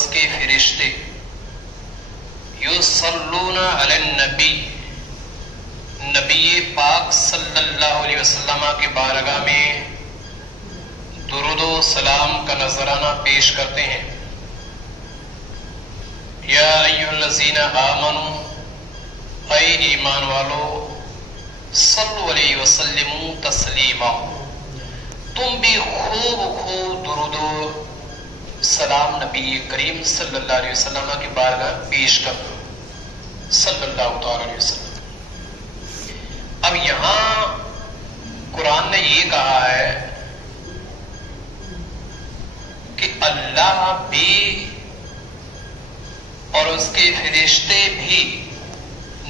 اس کے فرشتے یصلون علی النبی، نبی پاک صلی اللہ علیہ وسلم کے بارگاہ میں درود و سلام کا نذرانہ پیش کرتے ہیں۔ یا ایھا الذین آمنوا، اے ایمان والو، صلوا علیہ وسلموا تسلیما، تم بھی خوب درود و سلام نبی کریم صلی اللہ علیہ وسلم کی بارگاہ پیش کرو، صلی اللہ تعالی علیہ وسلم۔ اب یہاں قرآن نے یہ کہا ہے کہ اللہ بھی اور اس کے فرشتے بھی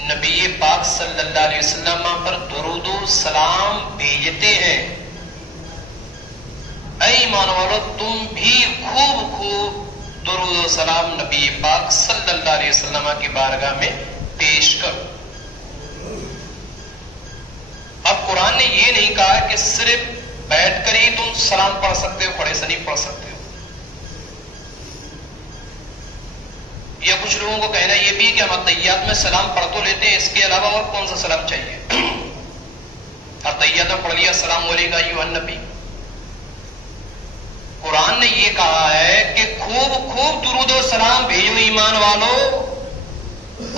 نبی پاک صلی اللہ علیہ وسلم پر درود و سلام بھیجتے ہیں۔ اے ایمان والو، تم بھی خوب درود و سلام نبی پاک صلی اللہ علیہ وسلم کی بارگاہ میں پیش کرو۔ اب قرآن نے یہ نہیں کہا کہ صرف بیٹھ کر ہی تم سلام پڑھ سکتے ہو، کھڑے سے نہیں پڑھ سکتے ہو۔ یا کچھ لوگوں کو کہنا یہ بھی کہ ہم اتحیات میں سلام پڑھ تو لیتے ہیں، اس کے علاوہ اور کون سا سلام چاہیے؟ اتحیات میں پڑھ لیا السلام علیکم ایھا النبی۔ قرآن نے یہ کہا ہے کہ خوب درود و سلام بھیجو ایمان والو۔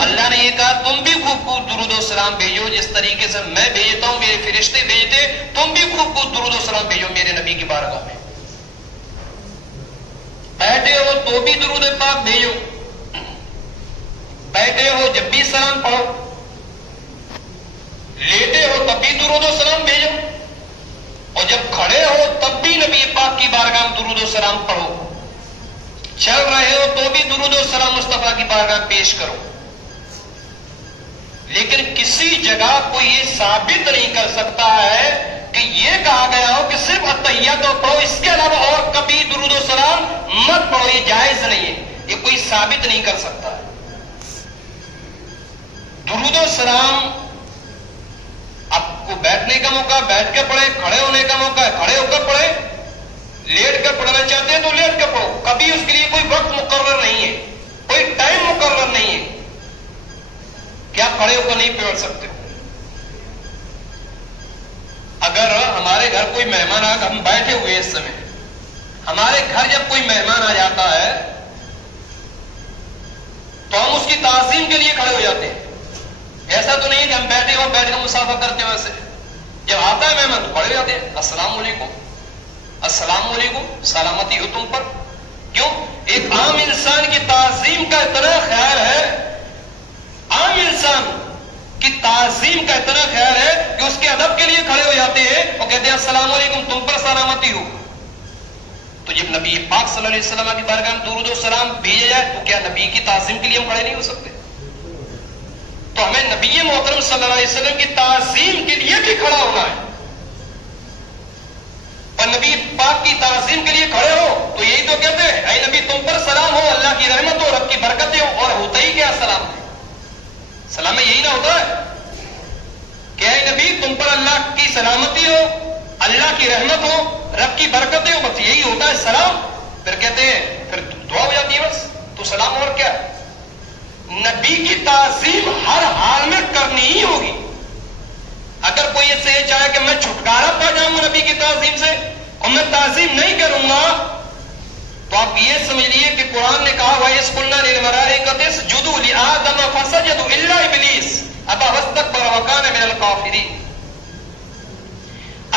اللہ نے یہ کہا تم بھی خوب درود و سلام بھیجو، جس طریقے سے میں بھیجتا ہوں، میرے فرشتے بھیجتے، تم بھی خوب درود و سلام بھیجو میرے نبی کی بارگاہ میں۔ بیٹھے ہو تو بھی درود پاک بھیجو، بیٹھے ہو جب بھی سلام پڑھو، لیٹے ہو تب بھی درود و سلام بھیجو، اور جب کھڑے ہو تب بھی نبی پاک کی بارگاہ میں درود و سلام پڑھو، چل رہے ہو تو بھی درود و سلام مصطفیٰ کی بارگاہ میں پیش کرو۔ لیکن کسی جگہ کوئی یہ ثابت نہیں کر سکتا ہے کہ یہ کہا گیا ہو کہ صرف اتحیات پڑھو، اس کے علاوہ اور کبھی درود و سلام مت پڑھو، یہ جائز نہیں ہے، یہ کوئی ثابت نہیں کر سکتا ہے۔ درود و سلام آپ کو بیٹھنے کا موقع بیٹھ کے پڑھے، کھڑے ہونے کا موقع ہے کھڑے ہو کر پڑھے، لیٹ کر پڑھنا چاہتے ہیں تو لیٹ کر پڑھو، کبھی اس کے لیے کوئی وقت مقرر نہیں ہے، کوئی ٹائم مقرر نہیں ہے کیا کھڑے ہو کر نہیں پڑھ سکتے ہو۔ اگر ہمارے گھر کوئی مہمان آ، ہم بیٹھے ہوئے اس سمے، ہمارے گھر جب کوئی مہمان آ جاتا ہے تو ہم اس کی تعظیم کے لیے کھڑے ہو جاتے ہیں۔ ایسا تو نہیں کہ ہم بیٹھے اور بیٹھ کر مسافہ کرتے ہیں، ویسے جب آتا ہے مہمان تو کھڑے ہو جاتے ہیں، السلام علیکم السلام علیکم، سلامتی ہو تم پر۔ کیوں؟ ایک عام انسان کی تعظیم کا اتنا خیال ہے، عام انسان کی تعظیم کا اتنا خیال ہے کہ اس کے ادب کے لیے کھڑے ہو جاتے ہیں اور کہتے ہیں السلام علیکم، تم پر سلامتی ہو۔ تو جب نبی پاک صلی اللہ علیہ وسلم کی بارگاہ میں درود و سلام بھیجا جائے تو کیا نبی کی تعظیم کے لیے ہم کھڑے نہیں ہو سکتے؟ تو ہمیں نبی محترم صلی اللہ علیہ وسلم کی تعظیم کے لیے بھی کھڑا ہونا ہے، اور نبی پاک کی تعظیم کے لیے کھڑے ہو تو یہی تو کہتے ہیں اے نبی تم پر سلام ہو، اللہ کی رحمت ہو، رب کی برکتیں ہو، اور ہوتا ہی کیا سلام ہے؟ سلام میں یہی نہ ہوتا ہے کہ اے نبی تم پر اللہ کی سلامتی ہو، اللہ کی رحمت ہو، رب کی برکتیں ہو، بس یہی ہوتا ہے سلام۔ پھر کہتے ہیں پھر دعا ہو جاتی ہے بس، تو سلام اور کیا؟ نبی کی تعظیم ہر حال میں کرنی ہی ہوگی۔ اگر کوئی اس سے یہ چاہے کہ میں چھٹکارا پا جاؤں گا نبی کی تعظیم سے اور میں تعظیم نہیں کروں گا، تو آپ یہ سمجھ لیے کہ قرآن نے کہا وَإِذْ قُلْنَا لِلْمَلَائِكَةِ اسْجُدُوا لِآدَمَ فَسَجَدُوا إِلَّا إِبْلِيسَ أَبَى وَاسْتَكْبَرَ وَكَانَ مِنَ الْكَافِرِينَ۔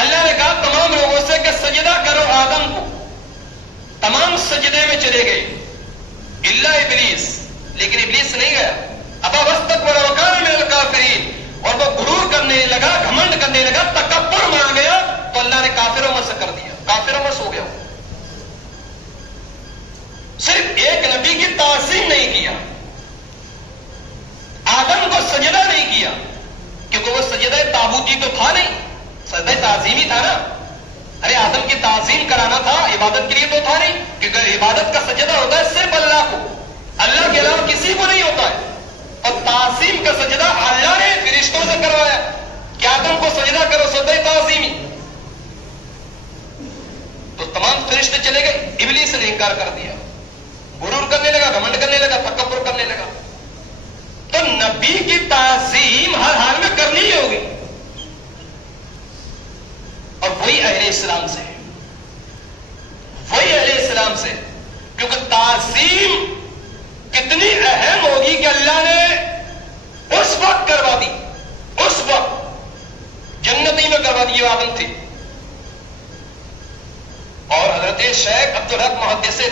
اللہ نے کہا تمام لوگوں سے کہ سجدہ کرو آدم کو، تمام سجدے میں چلے گئے الا ابلیس، لیکن ابلیس نہیں گیا۔ ابا واستکبر وکان من الکافرین، اور وہ غرور کرنے لگا، گھمنڈ کرنے لگا، تکبر میں آ گیا تو اللہ نے کافروں میں سے کر دیا، کافروں میں سو گیا۔ صرف ایک نبی کی تعظیم نہیں کیا، آدم کو سجدہ نہیں کیا، کیونکہ وہ سجدہ تابوتی تو تھا نہیں، سجدہ تعظیم ہی تھا نا۔ ارے آدم کی تعظیم کرانا تھا، عبادت کے لیے تو تھا نہیں، کیونکہ عبادت کا سجدہ ہوتا ہے صرف اللہ کو، اللہ کے علاوہ کسی کو نہیں ہوتا ہے۔ اور تعظیم کا سجدہ اللہ نے فرشتوں سے کروایا کہ آدم کو سجدہ کرو، سجدہ تعظیمی۔ تو تمام فرشتے چلے گئے، ابلیس نے انکار کر دیا، غرور کرنے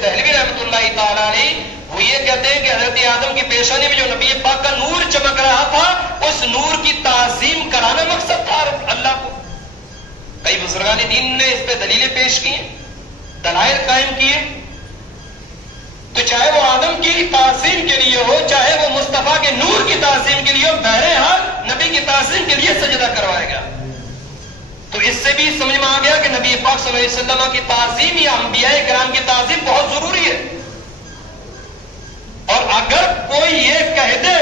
دہلوی رحمۃ اللہ تعالی علیہ وہ یہ کہتے ہیں کہ حضرت آدم کی پیشانی میں جو نبی پاک کا نور چمک رہا تھا اس نور کی تعظیم کرانا مقصد تھا اللہ کو. کئی بزرگان دین نے اس پہ دلیلیں پیش کی ہیں, دلائل قائم کیے. تو چاہے وہ آدم کی تعظیم کے لیے ہو, چاہے وہ مصطفیٰ کے نور کی تعظیم کے لیے ہو, بہرحال نبی کی تعظیم کے لیے سجدہ کروایا گیا. تو اس سے بھی سمجھ میں آ گیا کہ نبی پاک صلی اللہ علیہ وسلم کی تعظیم یا انبیاء کرام کی تعظیم بہت ضروری ہے. اور اگر کوئی یہ کہہ دے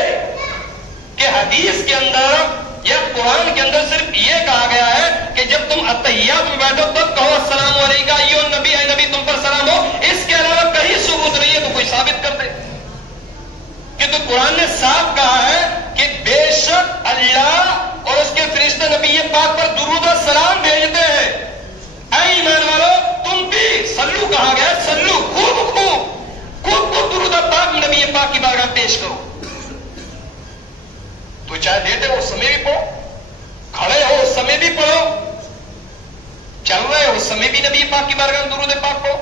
کہ حدیث کے اندر یا قرآن کے اندر صرف یہ کہا گیا ہے کہ جب تم اتحیات میں بیٹھو تب کہو السلام علیکم ایھا النبی, اے نبی تم پر سلام ہو, اس کے علاوہ کہیں ثبوت نہیں ہے, تو کوئی ثابت کر دے. کہ تو قرآن نے صاف کہا ہے کہ بے شک اللہ اور اس کے فرشتے نبی پاک پر درود و سلام بھیجتے ہیں. اے ایمان والو تم بھی سلو کہا گیا, سلو خوب خوب خوب خوب درود پاک نبی پاک کی بارگاہ پیش کرو. تو چاہے لیٹے ہو اس سمے بھی پڑھو, کھڑے ہو اس سمے بھی پڑھو, چل رہے ہو اس سمے بھی نبی پاک کی بارگاہ میں درود پاک پڑھو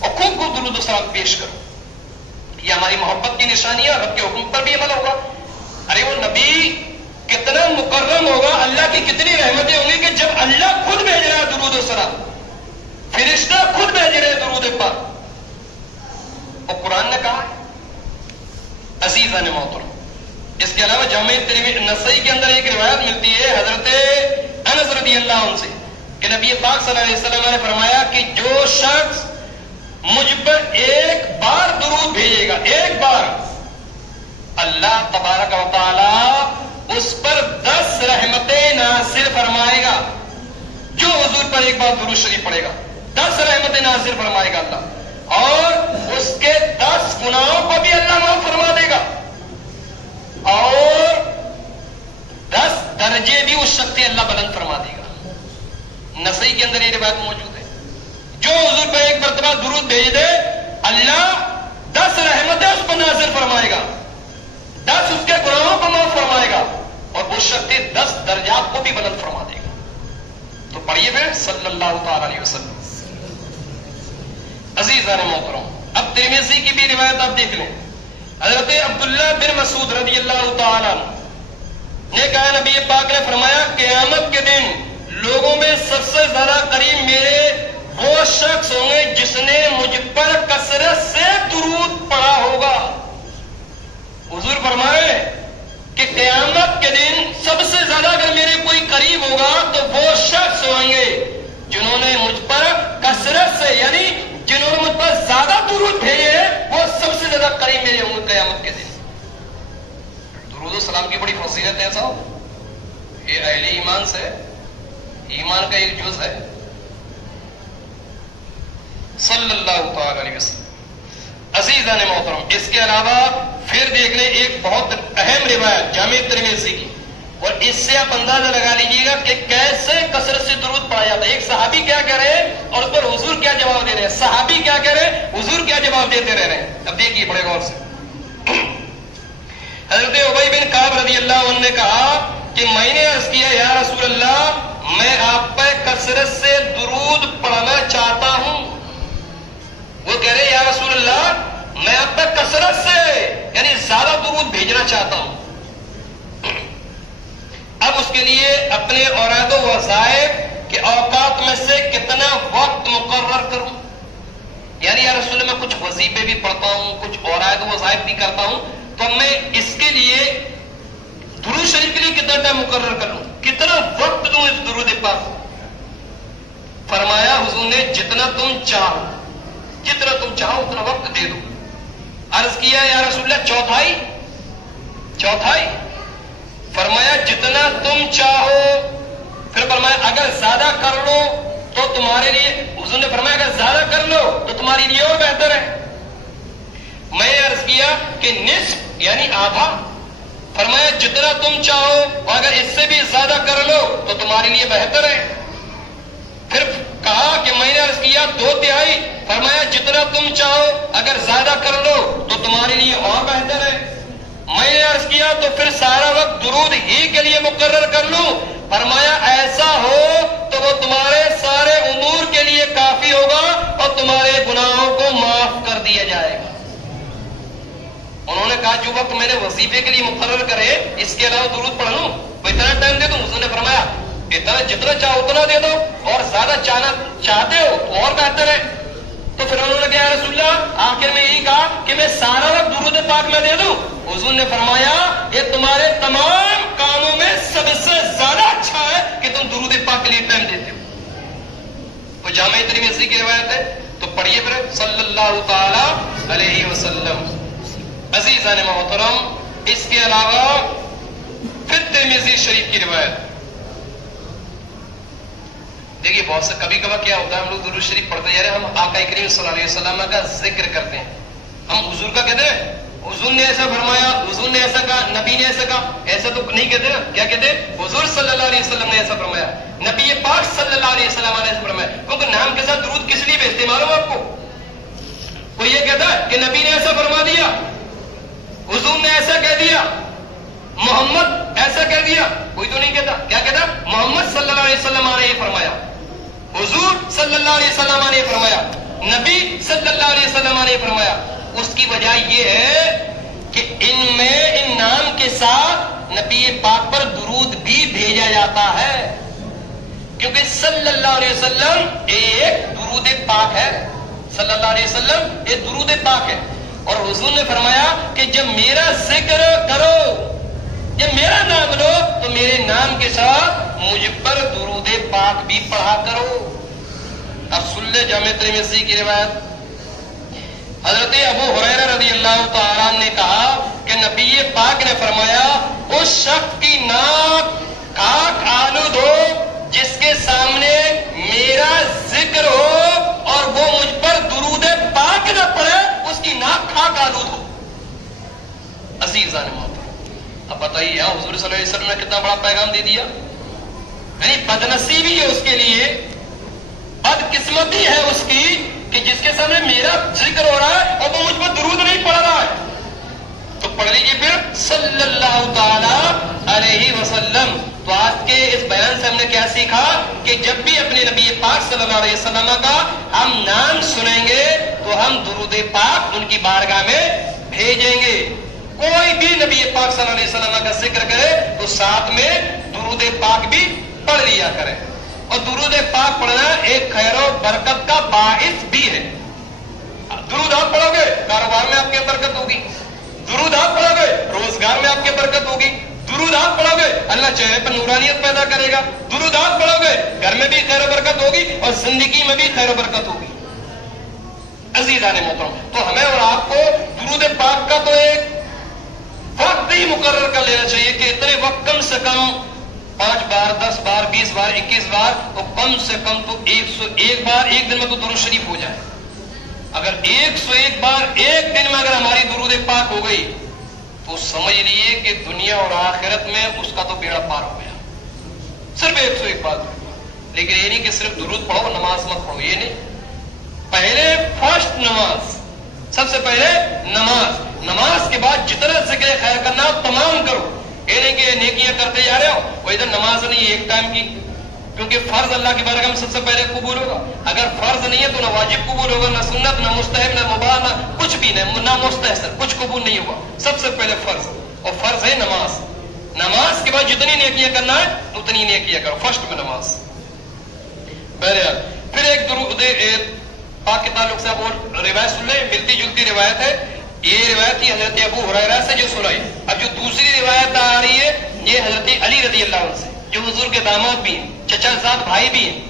اور خوب خوب درود و سلام پیش کرو. یہ ہماری محبت کی نشانی ہے, رب کے حکم پر بھی عمل ہوگا. ارے وہ نبی کتنا مکرم ہوگا, اللہ کی کتنی رحمتیں ہوں گی کہ جب اللہ خود بھیج رہا ہے درود و سلام, فرشتہ خود بھیج رہے درود پاک. اور قرآن نے کہا عزیزان محترم. اس کے علاوہ جامع ترمذی نسائی کے اندر ایک روایت ملتی ہے حضرت انس رضی اللہ عنہ سے کہ نبی پاک صلی اللہ علیہ وسلم نے فرمایا کہ جو شخص مجھ پر ایک بار درود بھیجے گا, ایک بار, اللہ تبارک و تعالی اس پر 10 رحمتیں نازل فرمائے گا. جو حضور پر ایک بار درود شریف پڑھے گا 10 رحمتیں نازل فرمائے گا اللہ, اور اس کے 10 گناہوں کو بھی اللہ معاف فرما دے گا, اور 10 درجے بھی اس شخص اللہ بلند فرما دے گا. نسائی کے اندر یہ روایت موجود ہے. جو حضور پہ ایک مرتبہ درود بھیج دے اللہ 10 رحمتیں اس پر نازل فرمائے گا, 10 اس کے گناہوں کو معاف فرمائے گا, اور اس شخص 10 درجات کو بھی بلند فرما دے گا. تو پڑھیے پھر صلی اللہ تعالی علیہ وسلم. عزیزان محترم, اب ترمذی کی بھی روایت آپ دیکھ لیں. حضرت عبداللہ بن مسعود رضی اللہ تعالیٰ نے کہا نبی پاک نے فرمایا قیامت کے دن لوگوں میں سب سے زیادہ قریب میرے وہ شخص ہوں گے جس نے مجھ پر کثرت سے درود پڑھا ہوگا. حضور فرمائے کہ قیامت کے دن سب سے زیادہ اگر میرے کوئی قریب ہوگا تو وہ شخص ہوں گے جنہوں نے مجھ پر کثرت سے, یعنی جنہوں نے مجھ پر زیادہ درود بھیجے وہ سب سے زیادہ قریب میرے ہوں گے قیامت کے دن. درود و سلام کی بڑی فضیلت ہے صاحب, یہ اہل ایمان سے, ایمان کا ایک جز ہے. صلی اللہ تعالی علیہ وسلم. عزیزان محترم, اس کے علاوہ پھر دیکھ لیں ایک بہت اہم روایت جامع ترمذی کی, اور اس سے آپ اندازہ لگا لیجیے گا کہ کیسے کثرت سے درود پڑھا جاتا ہے. ایک صحابی کیا کہہ رہے ہیں اور اس پر حضور کیا جواب دے رہے ہیں, صحابی کیا کہہ رہے ہیں, حضور کیا جواب دیتے رہ رہے ہیں. اب دیکھیے بڑے غور سے. حضرت ابی بن کعب رضی اللہ عنہ نے کہا کہ میں نے عرض کیا یا رسول اللہ میں آپ پر کثرت سے درود پڑھنا چاہتا ہوں. وہ کہہ رہے یا رسول اللہ میں آپ پر کثرت سے یعنی زیادہ درود بھیجنا چاہتا ہوں. اب اس کے لیے اپنے اوراد و وظائف کے اوقات میں سے کتنا وقت مقرر کروں, یعنی یا رسول اللہ میں کچھ وظیفے بھی پڑھتا ہوں, کچھ اوراد و وظائف بھی کرتا ہوں, تو میں اس کے لیے درود شریف کے لیے کتنا ٹائم مقرر کر لوں, کتنا وقت دوں اس درود پاک کو. فرمایا حضور نے جتنا تم چاہو, جتنا تم چاہو اتنا وقت دے دو. عرض کیا یا رسول اللہ چوتھائی, چوتھائی. فرمایا جتنا تم چاہو. پھر فرمایا اگر زیادہ کر لو تو تمہارے لیے, حضور نے فرمایا اگر زیادہ کر لو تو تمہارے لیے اور بہتر ہے. میں نے عرض کیا کہ نصف یعنی آدھا. فرمایا جتنا تم چاہو اور اگر اس سے بھی زیادہ کر لو تو تمہارے لیے بہتر ہے. پھر کہا کہ میں نے عرض کیا 2/3. فرمایا جتنا تم چاہو اگر زیادہ کر لو تو تمہارے لیے اور بہتر ہے. میں نے عرض کیا تو پھر سارا وقت درود ہی کے لیے مقرر کر لوں. فرمایا ایسا ہو تو وہ تمہارے سارے امور کے لیے کافی ہوگا اور تمہارے گناہوں کو کہا جو وقت میں نے وظیفے کے لیے مقرر کرے اس کے علاوہ درود پڑھ لوں؟ وہ اتنا ٹائم دے دوں؟ حضور نے فرمایا اتنا جتنا چاہو اتنا دے دو، اور زیادہ چاہتے ہو تو اور بہتر ہے۔ تو پھر انہوں نے کہا یا رسول اللہ آخر میں یہی کہا کہ میں سارا وقت درود پاک میں دے دوں؟ حضور نے فرمایا یہ تمہارے تمام کاموں میں سب سے زیادہ اچھا ہے کہ تم درود پاک کے لیے ٹائم دیتے ہو۔ وہ جامع ترمذی کی روایت ہے، تو پڑھیے پھر صلی اللہ تعالی علیہ وسلم۔ عزیزان محترم، اس کے علاوہ پھر ترمذی شریف کی روایت دیکھیے، بہت سے کبھی کبھار کیا ہوتا ہے ہم لوگ درود شریف پڑھتے جا رہے ہیں، ہم آقا کریم صلی اللہ علیہ وسلم کا ذکر کرتے ہیں، ہم حضور کا کہتے ہیں حضور نے ایسا فرمایا، حضور نے ایسا کہا، نبی نے ایسا کہا، ایسا تو نہیں کہتے نا، کیا کہتے ہیں حضور صلی اللہ علیہ وسلم نے ایسا فرمایا، نبی پاک صلی اللہ علیہ وسلم نے ایسا فرمایا، کیونکہ نام کے ساتھ درود کس لیے بھیجتے معلوم آپ کو؟ کوئی یہ کہتا ہے کہ نبی نے ایسا فرما دیا، حضور نے ایسا کہہ دیا، محمد ایسا کہہ دیا، کوئی تو نہیں کہتا، کیا کہتا؟ محمد صلی اللہ علیہ وسلم نے یہ فرمایا، حضور صلی اللہ علیہ وسلم نے فرمایا، نبی صلی اللہ علیہ وسلم نے فرمایا۔ اس کی وجہ یہ ہے کہ ان نام کے ساتھ نبی پاک پر درود بھی بھیجا جاتا ہے، کیونکہ صلی اللہ علیہ وسلم ایک درود پاک ہے، صلی اللہ علیہ وسلم ایک درود پاک ہے، اور حضور نے فرمایا کہ جب میرا ذکر کرو، جب میرا نام لو تو میرے نام کے ساتھ مجھ پر درود پاک بھی پڑھا کرو۔ اب سن لے جامع ترمذی کی روایت، حضرت ابو ہریرہ رضی اللہ تعالیٰ عنہ نے کہا کہ نبی پاک نے فرمایا اس شخص کی ناک خاک آلود ہو جس کے سامنے میرا ذکر ہو اور وہ مجھ پر درود پاک نہ پڑھے، اس کی ناک خاک آلود ہو۔ عزیزان محترم، اب بتائیے حضور صلی اللہ علیہ وسلم نے کتنا بڑا پیغام دے دیا، یعنی بدنصیبی ہے اس کے لیے، بدقسمتی ہے اس کی کہ جس کے سامنے میرا ذکر ہو رہا ہے اور وہ مجھ پر درود نہیں پڑھ رہا ہے۔ تو پڑھ لیجیے پھر صلی اللہ تعالی علیہ وسلم۔ تو آج کے اس بیان سے ہم نے کیا سیکھا کہ جب بھی اپنے نبی پاک صلی اللہ علیہ وسلم کا ہم نام سنیں گے تو ہم درود پاک ان کی بارگاہ میں بھیجیں گے۔ کوئی بھی نبی پاک صلی اللہ علیہ وسلم کا ذکر کرے تو ساتھ میں درود پاک بھی پڑھ لیا کرے، اور درود پاک پڑھنا ایک خیر و برکت کا باعث بھی ہے۔ درود آپ پڑھو گے کاروبار میں آپ کی برکت ہوگی، درود آپ پڑھو گے روزگار میں آپ کی برکت ہوگی، درود آپ پڑھو گے اللہ چہرے پر نورانیت پیدا کرے گا، درود آپ پڑھو گے گھر میں بھی خیر و برکت ہوگی اور زندگی میں بھی خیر و برکت ہوگی۔ عزیزان محترم، تو ہمیں اور آپ کو درود پاک کا تو ایک وقت ہی مقرر کر لینا چاہیے کہ اتنے وقت کم سے کم 5 بار 10 بار 20 بار 21 بار تو کم سے کم تو 101 بار ایک دن میں تو درود شریف ہو جائے۔ اگر 101 بار ایک دن میں اگر ہماری درود پاک ہو گئی تو سمجھ لیے کہ دنیا اور آخرت میں اس کا تو بیڑا پار ہو گیا، صرف 101 بار۔ لیکن یہ نہیں کہ صرف درود پڑھو نماز مت پڑھو، یہ نہیں، پہلے فرسٹ نماز، سب سے پہلے نماز کے بعد جتنا ذکر خیر کرنا تمام کرو، یہ نہیں کہ نیکیاں کرتے جا رہے ہو وہ ادھر نماز نہیں ایک ٹائم کی، کیونکہ فرض اللہ کی بارگاہ میں سب سے پہلے قبول ہوگا، اگر فرض نہیں ہے تو نہ واجب قبول ہوگا، نہ سنت، نہ مستحب، نہ مباح، نہ کچھ بھی نہیں، نہ مستحسن، کچھ قبول نہیں ہوگا، سب سے پہلے فرض، اور فرض ہے نماز۔ نماز کے بعد جتنی نیکیاں کرنا ہے اتنی نیکیاں کرو، فرسٹ میں نماز۔ بہرحال پھر ایک درود پاک کے تعلق سے آپ اور روایت سن لیں، ملتی جلتی روایت ہے، یہ روایت تھی حضرت ابو ہریرہ سے جو سنائی۔ اب جو دوسری روایت آ رہی ہے یہ حضرت علی رضی اللہ عنہ سے، جو حضور کے داماد بھی ہیں، چچا زاد بھائی بھی ہیں۔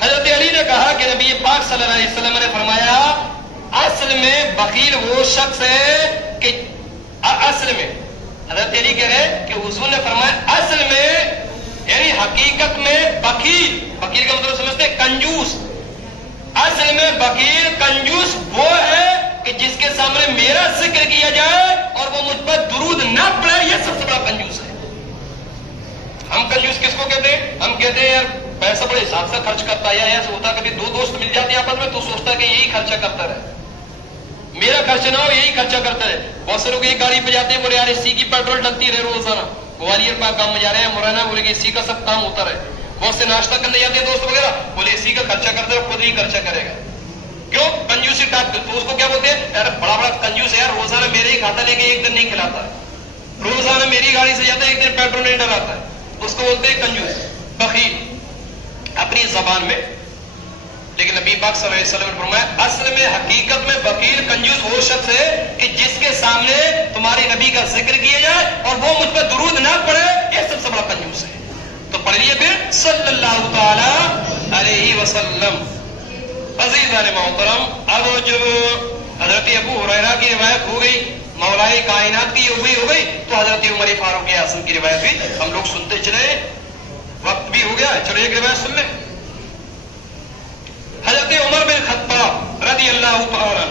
حضرت علی نے کہا کہ نبی پاک صلی اللہ علیہ وسلم نے فرمایا اصل میں بخیل وہ شخص ہے کہ اصل میں حضرت علی کہہ رہے کہ حضور نے فرمایا اصل میں یعنی حقیقت میں بخیل کا مطلب سمجھتے کنجوس، اصل میں بخیل کنجوس وہ ہے کہ جس کے سامنے میرا ذکر کیا جائے اور وہ مجھ پر درود نہ پڑے، یہ سب سے بڑا کنجوس ہے۔ ہم کنجوس کس کو کہتے ہیں؟ ہم کہتے ہیں یار پیسہ بڑے حساب سے خرچ کرتا ہے، یا ایسا ہوتا کبھی 2 دوست مل جاتے ہیں آپس میں تو سوچتا ہے کہ یہی خرچہ کرتا رہے، میرا خرچہ نہ ہو، یہی خرچہ کرتا ہے۔ بہت سے لوگ ایک گاڑی پہ جاتے ہیں، بولے یار اسی کی پیٹرول ڈلتی رہے روزانہ، گوالیر پاک کام میں جا رہے ہیں، مولانا بولے کہ اسی کا سب کام ہوتا رہے۔ بہت سے ناشتہ کرنے جاتے ہیں دوست وغیرہ، بولے اسی کا خرچہ کرتے رہے، خود ہی خرچہ کرے گا۔ کیوں؟ کنجوسی ٹائپ. تو اس کو کیا بولتے ہیں؟ یار بڑا بڑا کنجوس ہے یار, روزانہ میرے ہی کھاتا لے کے ایک دن نہیں کھلاتا ہے, روزانہ میری گاڑی سے جاتا ہے ایک دن پیٹرول نہیں ڈلاتا ہے, اس کو بولتے ہیں کنجوس, بخیل اپنی زبان میں. لیکن نبی پاک صلی اللہ علیہ وسلم نے فرمایا اصل میں حقیقت میں بخیل کنجوس وہ شخص ہے کہ جس کے سامنے تمہارے نبی کا ذکر کیا جائے اور وہ مجھ پہ درود نہ پڑے, یہ سب سے بڑا کنجوس ہے. تو پڑھ لیے پھر صلی اللہ تعالی علیہ وسلم. عزیزان محترم, اب جب حضرت ابو ہریرہ کی روایت ہو گئی, مولائے کائنات کی ہو گئی, تو حضرت عمر فاروق اعظم کی روایت بھی ہم لوگ سنتے چلے. وقت بھی ہو گیا, چلو ایک روایت سن لیں. حضرت عمر بن خطاب رضی اللہ تعالی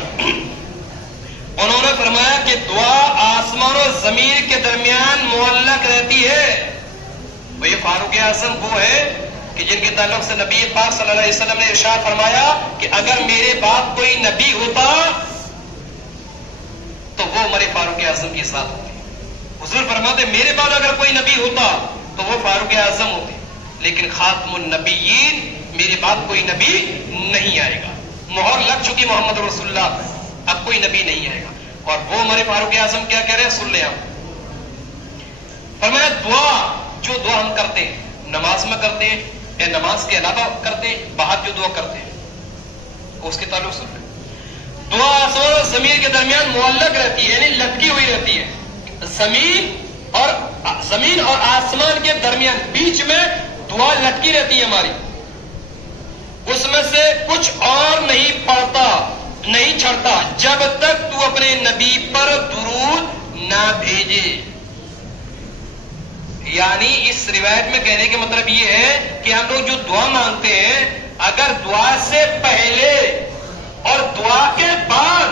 انہوں نے فرمایا کہ دعا آسمان و زمین کے درمیان معلق رہتی ہے. وہ یہ فاروق اعظم وہ ہے کہ جن کے تعلق سے نبی پاک صلی اللہ علیہ وسلم نے ارشاد فرمایا کہ اگر میرے بعد کوئی نبی ہوتا تو وہ عمر فاروق اعظم کے ساتھ ہوتی. حضور فرماتے میرے بعد اگر کوئی نبی ہوتا تو وہ فاروق اعظم ہوتے, لیکن خاتم النبیین میرے بعد کوئی نبی نہیں آئے گا. مہر لگ چکی محمد رسول اللہ, اب کوئی نبی نہیں آئے گا. اور وہ عمر فاروق اعظم کیا کہہ رہے ہیں, سن لیں آپ. فرمایا دعا جو دعا ہم کرتے ہیں, نماز میں کرتے ہیں یا نماز کے علاوہ کرتے ہیں, باہر جو دعا کرتے ہیں اس کے تعلق سن لیں. دعا آسمان اور زمین کے درمیان معلق رہتی ہے, یعنی لٹکی ہوئی رہتی ہے. زمین اور آسمان کے درمیان بیچ میں دعا لٹکی رہتی ہے ہماری, اس میں سے کچھ اور نہیں پڑتا نہیں چھڑتا جب تک تو اپنے نبی پر درود نہ بھیجے. یعنی اس روایت میں کہنے کا مطلب یہ ہے کہ ہم لوگ جو دعا مانگتے ہیں, اگر دعا سے پہلے اور دعا کے بعد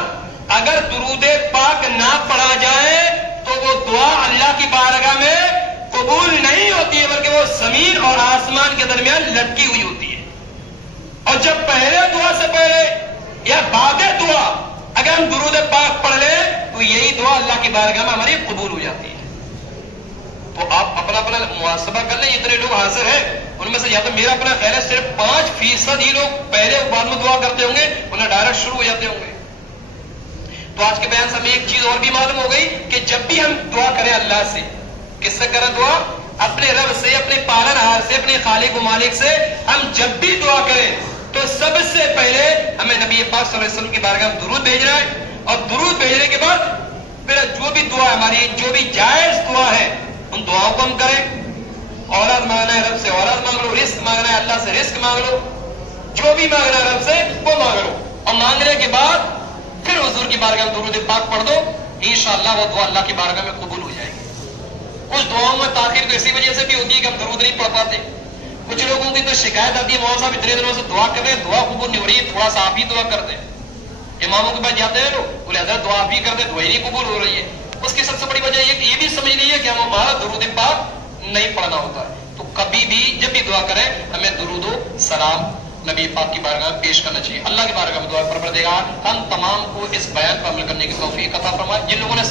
اگر درود پاک نہ پڑھا جائے تو وہ دعا اللہ کی بارگاہ میں قبول نہیں ہوتی ہے, بلکہ وہ زمین اور آسمان کے درمیان لٹکی ہوئی ہوتی ہے. اور جب پہلے دعا سے پہلے یا بعد دعا اگر ہم درود پاک پڑھ لیں تو یہی دعا اللہ کی بارگاہ میں ہماری قبول ہو جاتی ہے. تو آپ اپنا اپنا محاسبہ کر لیں, اتنے لوگ حاضر ہیں ان میں سے یا تو میرا اپنا خیال ہے صرف 5% ہی لوگ پہلے بعد میں دعا کرتے ہوں گے, انہیں ڈائریکٹ شروع ہو جاتے ہوں گے. تو آج کے بیان سے ہمیں ایک چیز اور بھی معلوم ہو گئی کہ جب بھی ہم دعا کریں اللہ سے, کس سے کریں دعا؟ اپنے رب سے, اپنے پالن ہار سے, اپنے خالق و مالک سے. ہم جب بھی دعا کریں تو سب سے پہلے ہمیں نبی پاک صلی اللہ علیہ وسلم کی بارگاہ میں درود بھیجنا ہے, اور درود بھیجنے کے بعد پھر جو بھی دعا ہماری, جو بھی جائز دعا ہے ان دعاؤں کو ہم کریں. اولاد مانگنا ہے رب سے اولاد مانگ لو, رزق مانگنا ہے اللہ سے رزق مانگ لو, جو بھی مانگنا ہے رب سے وہ مانگ لو. اور مانگنے کے بعد پھر حضور کی بارگاہ میں درود پاک پڑھ دو, انشاءاللہ وہ دعا اللہ کی بارگاہ میں قبول ہو جائے گی. کچھ دعاؤں میں تاخیر تو اسی وجہ سے بھی ہوتی ہے کہ ہم درود نہیں پڑھ پاتے. کچھ لوگوں کی تو شکایت آتی ہے, مولانا صاحب اتنے دنوں سے دعا کر رہے ہیں, دعا قبول نہیں ہو رہی ہے, تھوڑا سا آپ ہی دعا کر دیں. اماموں کے پاس جاتے ہیں لوگ, بولے حضرت دعا آپ ہی کر دیں, دعا ہی نہیں قبول ہو رہی ہے. اس کی سب سے بڑی وجہ یہ بھی سمجھ لیجیے کہ ہمارا درود پاک نہیں پڑھنا ہوتا ہے. تو کبھی بھی جب بھی دعا کریں ہمیں درود و سلام نبی پاک کی بارگاہ میں پیش کرنا چاہیے. اللہ کی بارگاہ میں دعا پروردگار ہم تمام کو اس بیان پر عمل کرنے کی توفیق عطا فرمائے. جن لوگوں نے